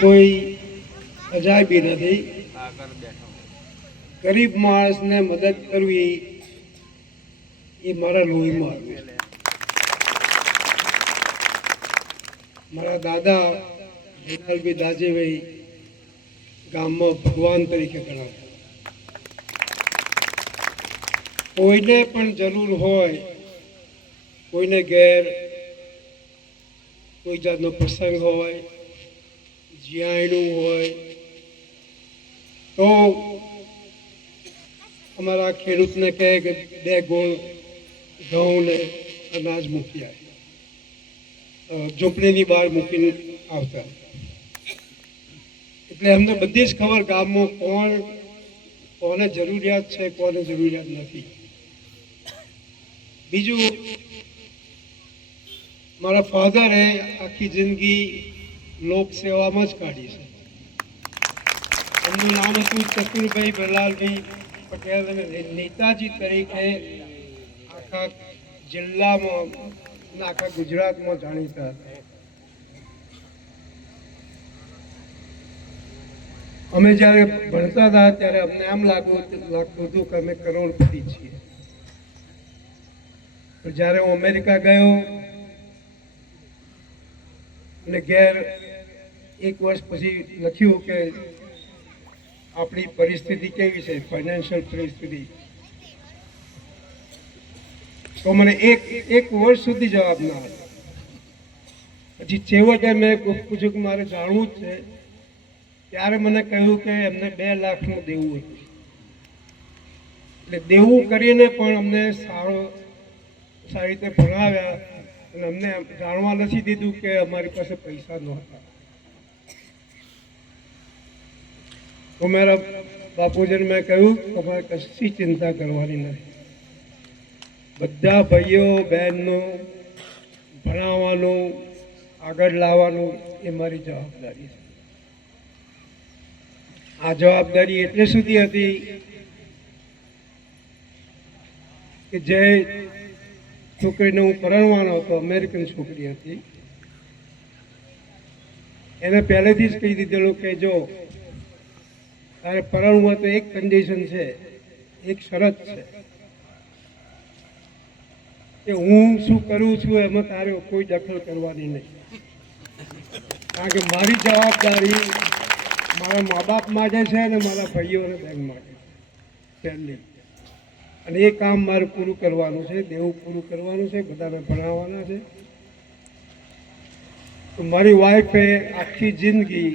કોઈ અજાયબી નથી. ગરીબ માણસને મદદ કરવી એ મારા લોહીમાં આવ્યું મારા દાદા જલાલભાઈ દાજીભાઈ ગામમાં ભગવાન તરીકે ગણાવતા. કોઈને પણ જરૂર હોય, કોઈને ઘેર કોઈ જાતનો પ્રસંગ હોય જીયાણું હોય, તો અમારા ખેડૂતને કહે કે બે ગોળ ઘઉં ને અનાજ મૂકી આવે ઝૂંપડીની બહાર મૂકીને આવતા. એટલે અમને બધી જ ખબર ગામમાં કોણ, કોને જરૂરિયાત છે, કોને જરૂરિયાત નથી. બીજું, મારા ફાધરે આખી જિંદગી લોક સેવામાં જ કાઢી છે. એમનું નામ હતું ચતુરભાઈ બલાલભાઈ પટેલ નેતાજી તરીકે આખા જિલ્લામાં આખા ગુજરાતમાં જાણીતા હતા. અમે જ્યારે ભણતા હતા ત્યારે અમને એમ લાગવું લાગતું હતું કે અમે કરોડપતિ છીએ. જ્યારે હું અમેરિકા ગયો અને ઘેર એક વર્ષ પછી લખ્યું કે આપણી પરિસ્થિતિ કેવી છે ફાઇનાન્શિયલ પરિસ્થિતિ. તો મને એક એક વર્ષ સુધી જવાબ ના હતો પછી છેવટે મેં પૂછ્યું કે મારે જાણવું જ છે. ત્યારે મને કહ્યું કે એમને બે લાખનું દેવું હતું. એટલે દેવું કરીને પણ અમને સારો, સારી રીતે ભણાવ્યા અને અમને જાણવા નથી દીધું કે અમારી પાસે પૈસા નહોતા. તો મારા બાપુજીને મેં કહ્યું કે મારે કશી ચિંતા કરવાની નથી. બધા ભાઈઓ બહેનનો ભણાવવાનું, આગળ લાવવાનું એ મારી જવાબદારી છે. આ જવાબદારી એટલે સુધી હતી કે જે છોકરીને હું પરણવાનો હતો, અમેરિકન છોકરી હતી, એને પહેલેથી જ કહી દીધેલું કે જો તારે પરણવું તો એક કન્ડિશન છે, એક શરત છે. કે હું શું કરું છું એમાં તારે કોઈ દખલ કરવાની નહીં. કારણ કે મારી જવાબદારી મારા મા બાપ માટે છે અને મારા ભાઈઓ અને બહેન માટે પહેલી અને એ કામ મારે પૂરું કરવાનું છે, દેવું પૂરું કરવાનું છે, બધાને ભણાવવાના છે. તો મારી વાઈફે આખી જિંદગી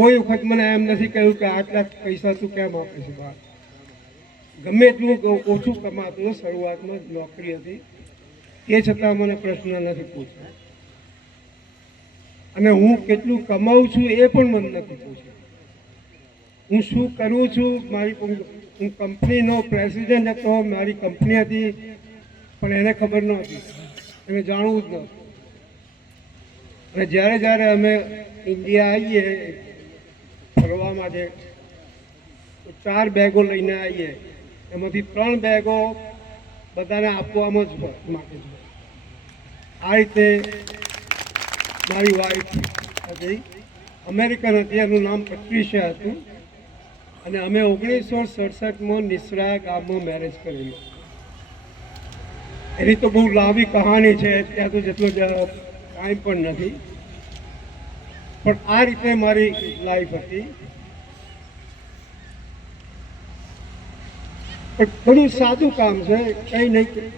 કોઈ વખત મને એમ નથી કહ્યું કે આટલા પૈસા તું કેમ આપે છે બહાર ગમે એટલું ઓછું કમાતું શરૂઆતમાં નોકરી હતી. એ છતાં મને પ્રશ્ન નથી પૂછ્યો. અને હું કેટલું કમાઉં છું એ પણ મને નથી પૂછ્યું. હું શું કરું છું? મારી હું કંપનીનો પ્રેસિડેન્ટ હતો, મારી કંપની હતી, પણ એને ખબર નહોતી. એને જાણવું જ નહોતું. અને જ્યારે જ્યારે અમે ઇન્ડિયા આવીએ ફરવા માટે ચાર બેગો લઈને આવીએ. એમાંથી ત્રણ બેગો બધાને આપવામાં જ માટે જ આ રીતે મારી વાઈફ હતી અમેરિકન હતી, એનું નામ પટ્રિશિયા હતું. અને અમે ઓગણીસો સડસઠમાં નિસરા ગામમાં મેરેજ કરેલું. એની તો બહુ લાંબી કહાની છે, ત્યાં તો જેટલો ટાઈમ પણ નથી. પણ આ રીતે મારી લાઈફ હતી. થોડું સાદું કામ છે, કંઈ નહીં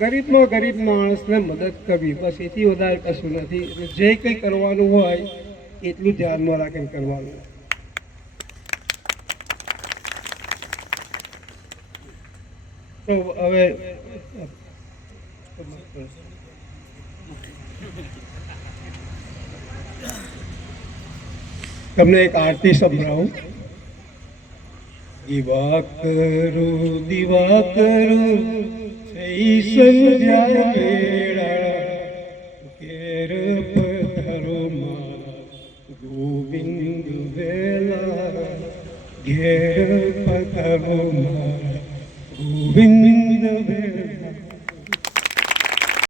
ગરીબમાં ગરીબ માણસને મદદ કરવી. બસ એથી વધારે કશું નથી. જે કંઈ કરવાનું હોય, એટલું ધ્યાનમાં રાખીને કરવાનું. તો હવે તમને એક આરતી સંભળાવું. દીવા કરો દીવા કરો થઈ સંધ્યા વેળા ઘેર પધારો માં ગોવિંદ વેલા. ઘેર પધારો માં ગોવિંદ